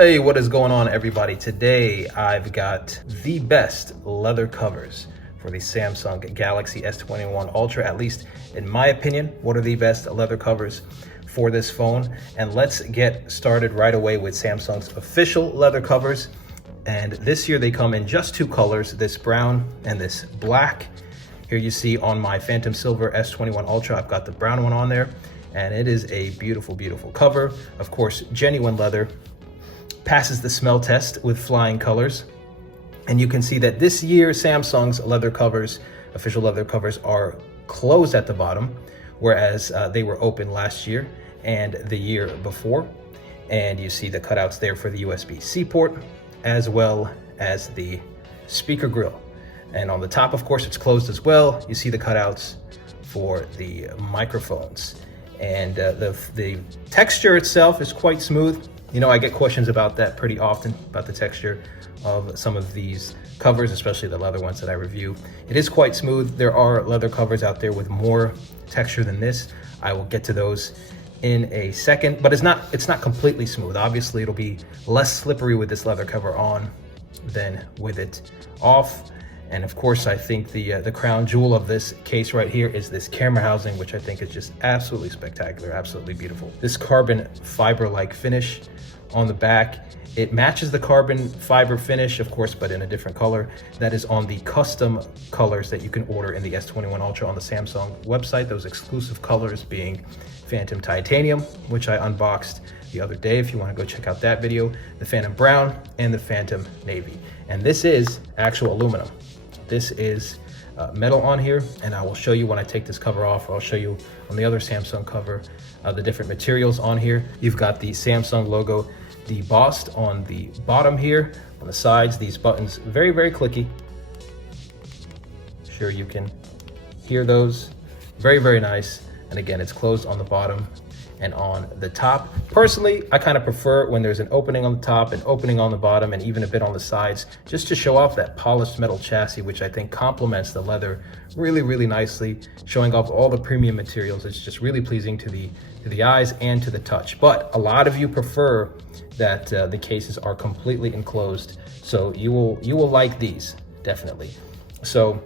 Hey, what is going on, everybody? Today I've got the best leather covers for the Samsung Galaxy S21 Ultra, at least in my opinion. What are the best leather covers for this phone? And let's get started right away with Samsung's official leather covers. And this year they come in just two colors, this brown and this black. Here you see on my Phantom Silver S21 Ultra, I've got the brown one on there, and it is a beautiful, beautiful cover. Of course, genuine leather. Passes the smell test with flying colors. And you can see that this year Samsung's leather covers, official leather covers, are closed at the bottom, whereas they were open last year and the year before. And you see the cutouts there for the USB-C port, as well as the speaker grill. And on the top, of course, it's closed as well. You see the cutouts for the microphones. And the texture itself is quite smooth. You know, I get questions about that pretty often, about the texture of some of these covers, especially the leather ones that I review. It is quite smooth. There are leather covers out there with more texture than this. I will get to those in a second, but it's not completely smooth. Obviously, it'll be less slippery with this leather cover on than with it off. And of course, I think the crown jewel of this case right here is this camera housing, which I think is just absolutely spectacular, absolutely beautiful. This carbon fiber-like finish on the back, it matches the carbon fiber finish, of course, but in a different color. That is on the custom colors that you can order in the S21 Ultra on the Samsung website. Those exclusive colors being Phantom Titanium, which I unboxed the other day, if you want to go check out that video, the Phantom Brown, and the Phantom Navy. And this is actual aluminum. This is metal on here, and I will show you when I take this cover off, or I'll show you on the other Samsung cover, the different materials on here. You've got the Samsung logo debossed on the bottom here. On the sides, these buttons, very, very clicky. Sure you can hear those. Very, very nice. And again, it's closed on the bottom and on the top. Personally, I kind of prefer when there's an opening on the top, an opening on the bottom, and even a bit on the sides, just to show off that polished metal chassis, which I think complements the leather really, really nicely, showing off all the premium materials. It's just really pleasing to the eyes and to the touch. But a lot of you prefer that the cases are completely enclosed, so you will like these, definitely. So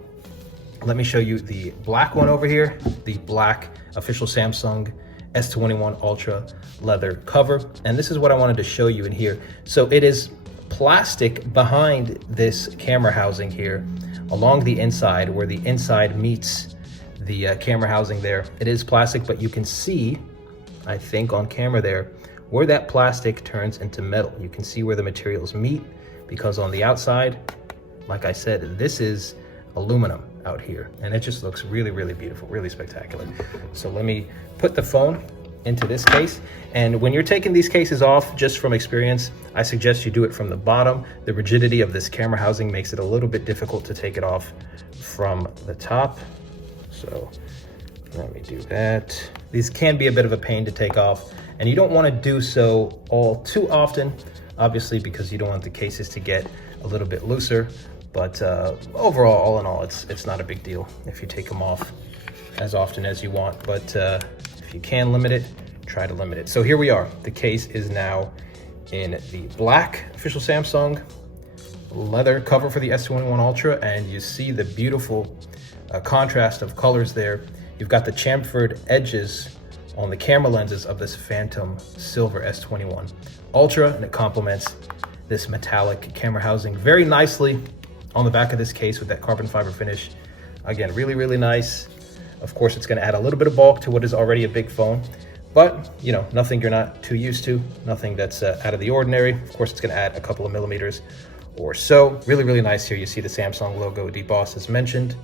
let me show you the black one over here, the black official Samsung S21 Ultra leather cover. And this is what I wanted to show you in here. So it is plastic behind this camera housing here along the inside, where the inside meets the camera housing there. It is plastic, but you can see, I think on camera there, where that plastic turns into metal. You can see where the materials meet, because on the outside, like I said, this is aluminum out here, and it just looks really, really beautiful, really spectacular. So let me put the phone into this case, and when you're taking these cases off, just from experience, I suggest you do it from the bottom. The rigidity of this camera housing makes it a little bit difficult to take it off from the top. So let me do that. These can be a bit of a pain to take off, and you don't want to do so all too often, obviously, because you don't want the cases to get a little bit looser. But overall, all in all, it's not a big deal if you take them off as often as you want. But if you can limit it, try to limit it. So here we are. The case is now in the black official Samsung leather cover for the S21 Ultra, and you see the beautiful contrast of colors there. You've got the chamfered edges on the camera lenses of this Phantom Silver S21 Ultra, and it complements this metallic camera housing very nicely on the back of this case with that carbon fiber finish. Again, really, really nice. Of course, it's gonna add a little bit of bulk to what is already a big phone, but you know, nothing you're not too used to, nothing that's out of the ordinary. Of course, it's gonna add a couple of millimeters or so. Really, really nice here. You see the Samsung logo debossed as mentioned.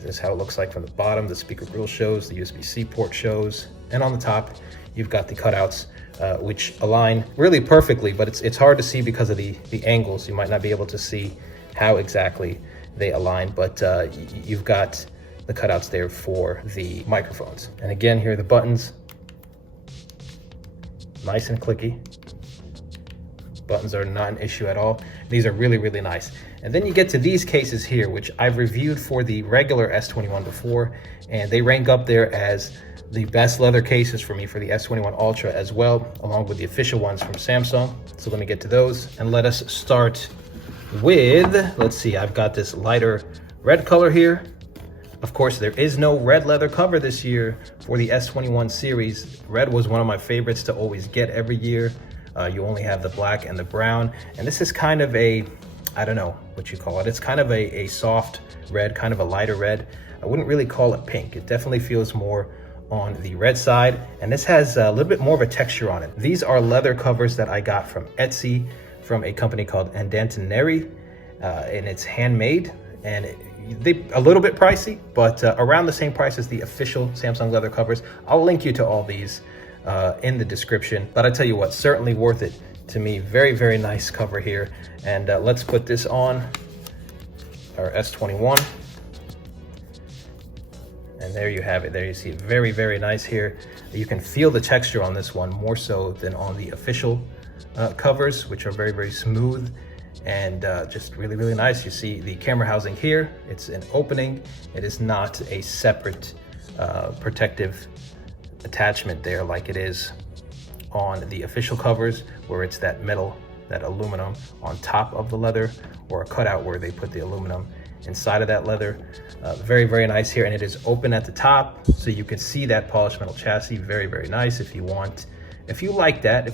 This is how it looks like from the bottom. The speaker grill shows, the USB-C port shows, and on the top, you've got the cutouts, which align really perfectly, but it's hard to see because of the angles. You might not be able to see how exactly they align, but you've got the cutouts there for the microphones. And again, here are the buttons, nice and clicky. Buttons are not an issue at all. These are really, really nice. And then you get to these cases here, which I've reviewed for the regular S21 before, and they rank up there as the best leather cases for me for the S21 Ultra as well, along with the official ones from Samsung. So let me get to those and let us start with, let's see, I've got this lighter red color here. Of course, there is no red leather cover this year for the S21 series. Red was one of my favorites to always get every year. You only have the black and the brown. And this is kind of a, I don't know what you call it. It's kind of a soft red, kind of a lighter red. I wouldn't really call it pink. It definitely feels more on the red side. And this has a little bit more of a texture on it. These are leather covers that I got from Etsy from a company called Untitled, and it's handmade. And they a little bit pricey, but around the same price as the official Samsung leather covers. I'll link you to all these in the description, but I tell you what, certainly worth it to me. Very, very nice cover here. And let's put this on our S21. And there you have it. There you see it. Very, very nice here. You can feel the texture on this one more so than on the official covers, which are very, very smooth and just really, really nice. You see the camera housing here. It's an opening. It is not a separate protective attachment there like it is on the official covers, where it's that metal, that aluminum on top of the leather, or a cutout where they put the aluminum inside of that leather. Very, very nice here. And it is open at the top, so you can see that polished metal chassis. Very, very nice if you want, if you like that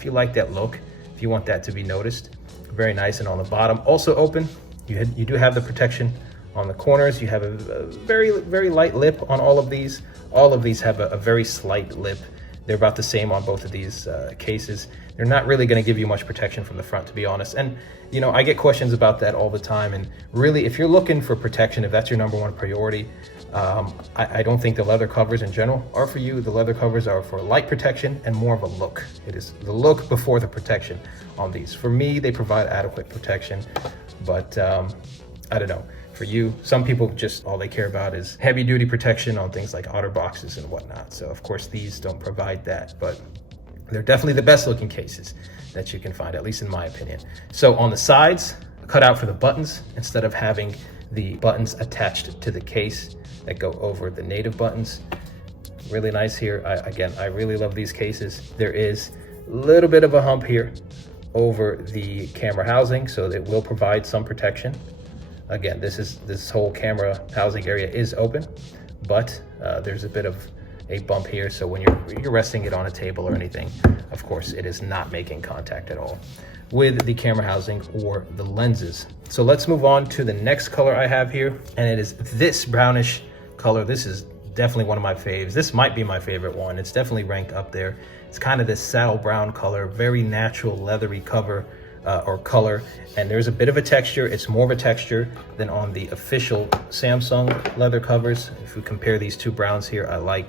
look, if you want that to be noticed. Very nice. And on the bottom, also open. You do have the protection on the corners. You have a very, very light lip on all of these. All of these have a very slight lip. They're about the same on both of these cases. They're not really going to give you much protection from the front, to be honest. And, you know, I get questions about that all the time. And really, if you're looking for protection, if that's your number one priority, I don't think the leather covers in general are for you. The leather covers are for light protection and more of a look. It is the look before the protection on these. For me, they provide adequate protection, but I don't know. For you, some people just all they care about is heavy duty protection on things like outer boxes and whatnot. So of course these don't provide that, but they're definitely the best looking cases that you can find, at least in my opinion. So on the sides, cut out for the buttons instead of having the buttons attached to the case that go over the native buttons. Really nice here. Again, I really love these cases. There is a little bit of a hump here over the camera housing, so it will provide some protection. Again, this whole camera housing area is open, but there's a bit of a bump here. So when you're resting it on a table or anything, of course, it is not making contact at all with the camera housing or the lenses. So let's move on to the next color I have here, and it is this brownish color. This is definitely one of my faves. This might be my favorite one. It's definitely ranked up there. It's kind of this saddle brown color, very natural leathery cover. Or color, and there's a bit of a texture. It's more of a texture than on the official Samsung leather covers. If we compare these two browns here, I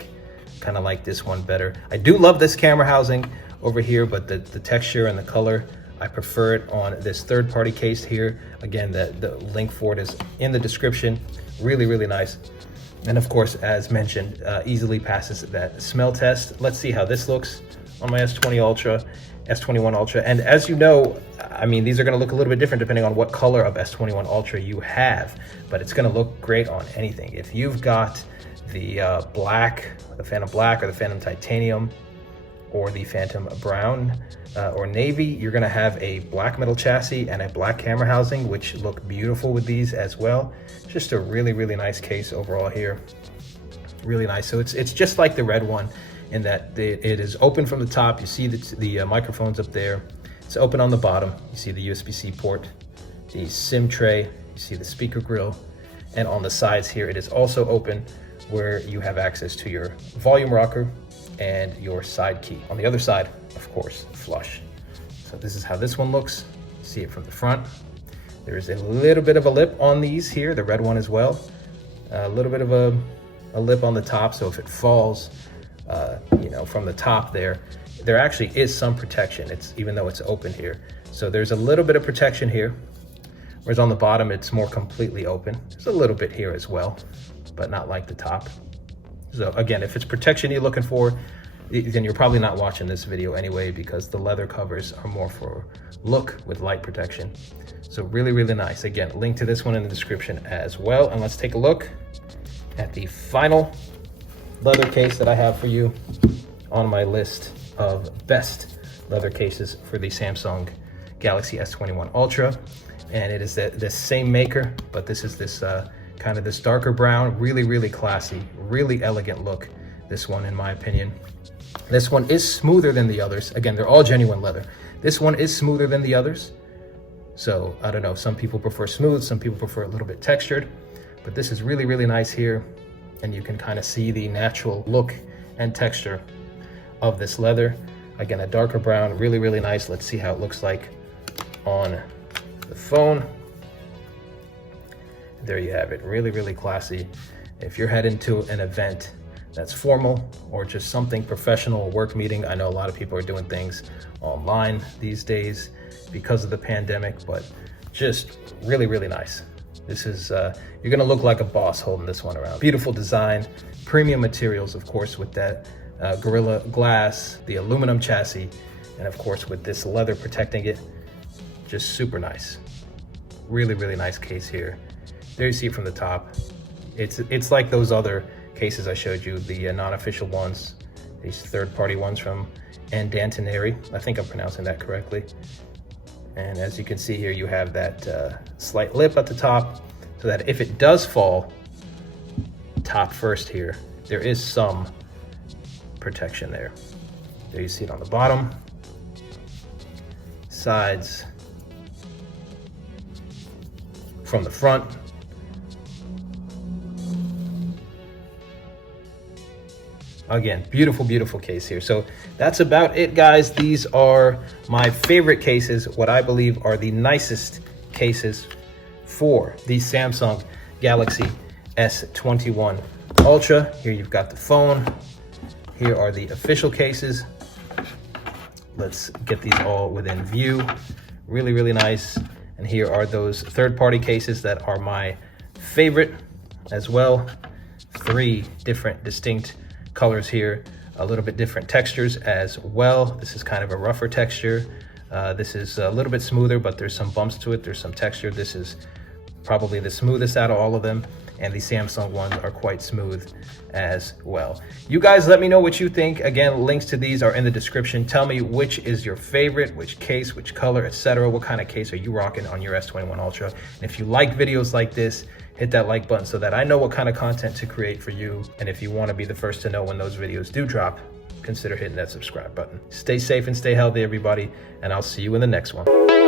kind of like this one better. I do love this camera housing over here, but the texture and the color, I prefer it on this third-party case here. Again, the link for it is in the description. Really, really nice. And of course, as mentioned, easily passes that smell test. Let's see how this looks on my S21 Ultra. And as you know, I mean, these are going to look a little bit different depending on what color of S21 Ultra you have, but it's going to look great on anything. If you've got the black, the Phantom Black, or the Phantom Titanium, or the Phantom Brown or Navy, you're going to have a black metal chassis and a black camera housing, which look beautiful with these as well. Just a really, really nice case overall here. Really nice. So it's just like the red one, in that it is open from the top. You see the microphones up there. It's open on the bottom. You see the USB-C port, the SIM tray, you see the speaker grill, and on the sides here, it is also open where you have access to your volume rocker and your side key. On the other side, of course, flush. So this is how this one looks. You see it from the front. There's a little bit of a lip on these here, the red one as well. A little bit of a lip on the top, so if it falls, you know, from the top there actually is some protection. Even though it's open here. So there's a little bit of protection here, whereas on the bottom, it's more completely open. There's a little bit here as well, but not like the top. So again, if it's protection you're looking for, then you're probably not watching this video anyway, because the leather covers are more for look with light protection. So really, really nice. Again, link to this one in the description as well. And let's take a look at the final leather case that I have for you on my list of best leather cases for the Samsung Galaxy S21 Ultra. And it is the same maker, but this is this kind of this darker brown, really, really classy, really elegant look. This one, in my opinion. This one is smoother than the others. Again, they're all genuine leather. This one is smoother than the others. So I don't know, some people prefer smooth, some people prefer a little bit textured, but this is really, really nice here. And you can kind of see the natural look and texture of this leather. Again, a darker brown, really, really nice. Let's see how it looks like on the phone. There you have it, really, really classy. If you're heading to an event that's formal or just something professional, a work meeting. I know a lot of people are doing things online these days because of the pandemic, but just really, really nice. This is, you're gonna look like a boss holding this one around. Beautiful design, premium materials, of course, with that Gorilla Glass, the aluminum chassis, and of course with this leather protecting it. Just super nice. Really, really nice case here. There you see it from the top. It's like those other cases I showed you, the non-official ones, these third-party ones from Untitled. I think I'm pronouncing that correctly. And as you can see here, you have that slight lip at the top, so that if it does fall top first here, there is some protection there. There you see it on the bottom, sides, from the front. Again, beautiful, beautiful case here. So that's about it, guys. These are my favorite cases, what I believe are the nicest cases for the Samsung Galaxy S21 Ultra. Here you've got the phone. Here are the official cases. Let's get these all within view. Really, really nice. And here are those third-party cases that are my favorite as well. 3 different distinct colors here, a little bit different textures as well. This is kind of a rougher texture. This is a little bit smoother, but there's some bumps to it. There's some texture. This is probably the smoothest out of all of them, and the Samsung ones are quite smooth as well. You guys let me know what you think. Again, links to these are in the description. Tell me which is your favorite, which case, which color, etc. What kind of case are you rocking on your S21 Ultra? And if you like videos like this, hit that like button so that I know what kind of content to create for you. And if you want to be the first to know when those videos do drop, consider hitting that subscribe button. Stay safe and stay healthy, everybody, and I'll see you in the next one.